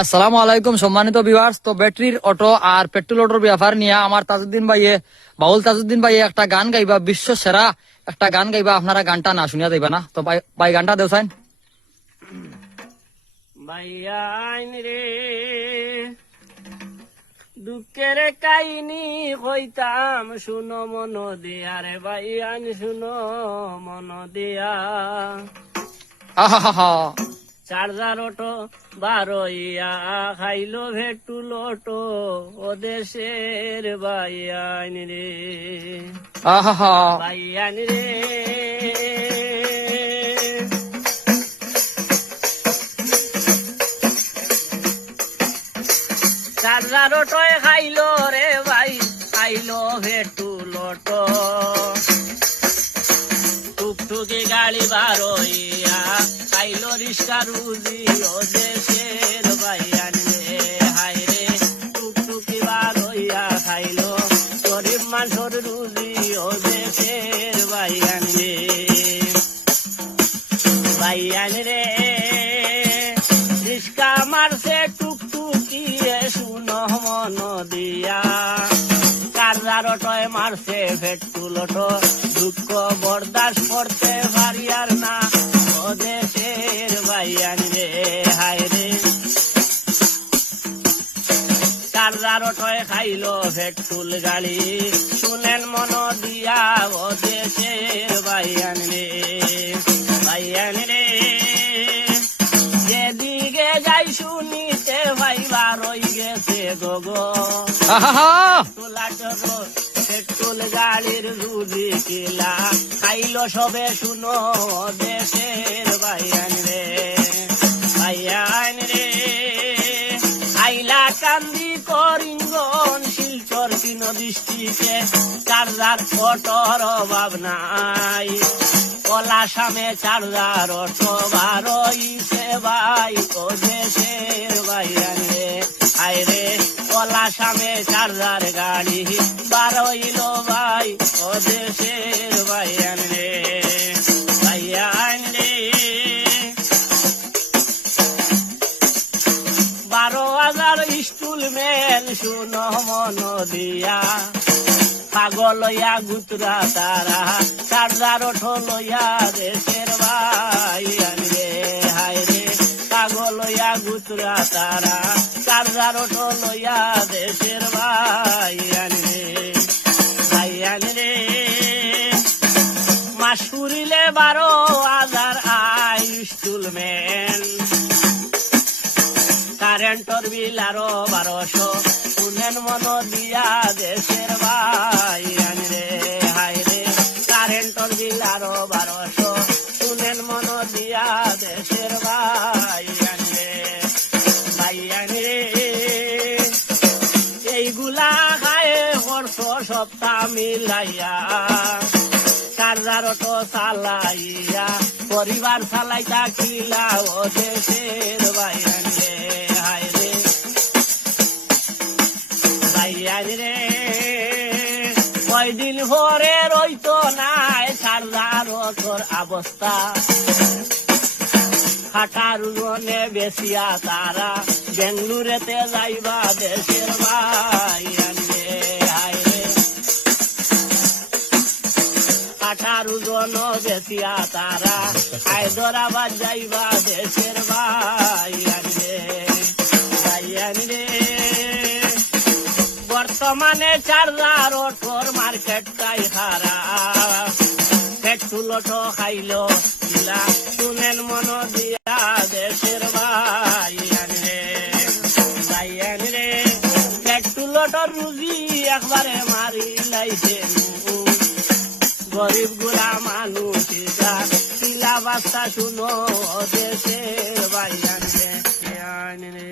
আসসালামু আলাইকুম সম্মানিত ভিউয়ার্স। তো ব্যাটারির অটো আর পেট্রোল অটোর ব্যাপার নিয়ে আমার তাজউদ্দিন ভাইয়ে বাউল তাজউদ্দিন ভাইয়ে একটা গান গাইবা, বিশ্ব সেরা একটা গান গাইবা। আপনারা গানটা না শুনিয়া যাইবা না, তো ভাই গানটা দেওসাইন। ভাইয়াইন রে দুঃখের কাহিনী কইতাম শুনো মন দিয়া রে ভাইয়ান শুনো মন দিয়া। আহা, চার্জার অটো বারইয়া খাইলো ভেটুল অটো ও দেশের ভাইয়ান রে আহা, ভাইয়ান রে চার্জার অটোয় খাইলো রে ভাই খাইলো ভেটুল অটো টুকটুকি গাড়ি বারইয়া খাইলো রিস্কা রুজি ও দেশের ভাইয়ান রে হাই রে টুকটুকি বারইয়া খাইলো গরিব মানুষের রুজি ও দেশের ভাইয়ান রে ভাইয়ান রে রিস্কা মারছে টুকটুকি শুনো মন দিয়া। চার্জার অটোয় মারছে পেট্রোল অটো দুঃখ বরদাস্ত করতে পারি আর না ও দেশের ভাইয়ান রে হায় রে। চার্জার অটোয় খাইলো পেট্রোল গাড়ি শুনেন মন দিয়া ও দেশের ভাইয়ান রে ভাইয়ান রে। যেদিকে যাই শুনিতে ভাইবা রই গেছে গোগো তোলা টগো পেট্রোল গাড়ির রুজি কিলা খাইলো সবে শুনো দেশের ভাইয়ান রে ভাইয়ান রে। আইলা কান্দি করিঙ্গন শিলচর কিন দৃষ্টিকে চার্জার অটোর অভাব নাই। পলাশামে চার্জার অটো বারইছে ভাই ও দেশের ভাইয়ান রে হায় রে। পলাশামে চার্জার গাড়ি বারইল ভাই ও দেশের ভাইয়ান রে ভাইয়ান রে। 12,000 ইনস্টলমেন্ট শুনো মন দিয়া পাগল লইয়া গুতরা তারা চার্জার অটো লইয়া দেশের ভাইয়ান রে হায় রে। পাগল লইয়া গুতরা তারা চার্জার অটো লইয়া দেশের ভাইয়ান রে ভাইয়ান রে। মাস পুরিলে 12,000 আয় ইনস্টলমেন্ট কারেন্টর বিল আরো 1200 শুনেন মন দিয়া দেশের ভাইয়ান রে হায় রে। কারেন্টর বিল আরো 1200 শুনেন মন দিয়া দেশের ভাইয়ান রে ভাইয়ান রে। এইগুলা খায় খরচ সপ্তাহ মিলাইয়া চার্জার অটো চালাইয়া পরিবার চালাই থাকিলা ও দেশের ভাইয়ান রে হায় রে ভাইয়ান রে। কয়দিন ভরে রইতো নাই চার্জার অটোর অবস্থা খাটার জনে বেশিয়া তারা বেঙ্গলুরেতে যাইবা দেশের ভাইয়ান রে হায় রে। খাটার জন বেশিয়া তারা হায়দরাবাদ যাইবা দেশের ভাইয়ান রে ভাইয়ান রে। বর্তমানে চার্জার অটোর মার্কেটটাই খারাপ। পেট্রোল অটো খাইলো কিলা শুনেন মন দিয়া দেশের ভাইয়ান রে ভাইয়ান রে। পেট্রোল অটোর রুজি একবারে মারি লাইছে গরিব গুলা মানুষ কিলা বাস্তা শুনো দেশের ভাইয়ান রে।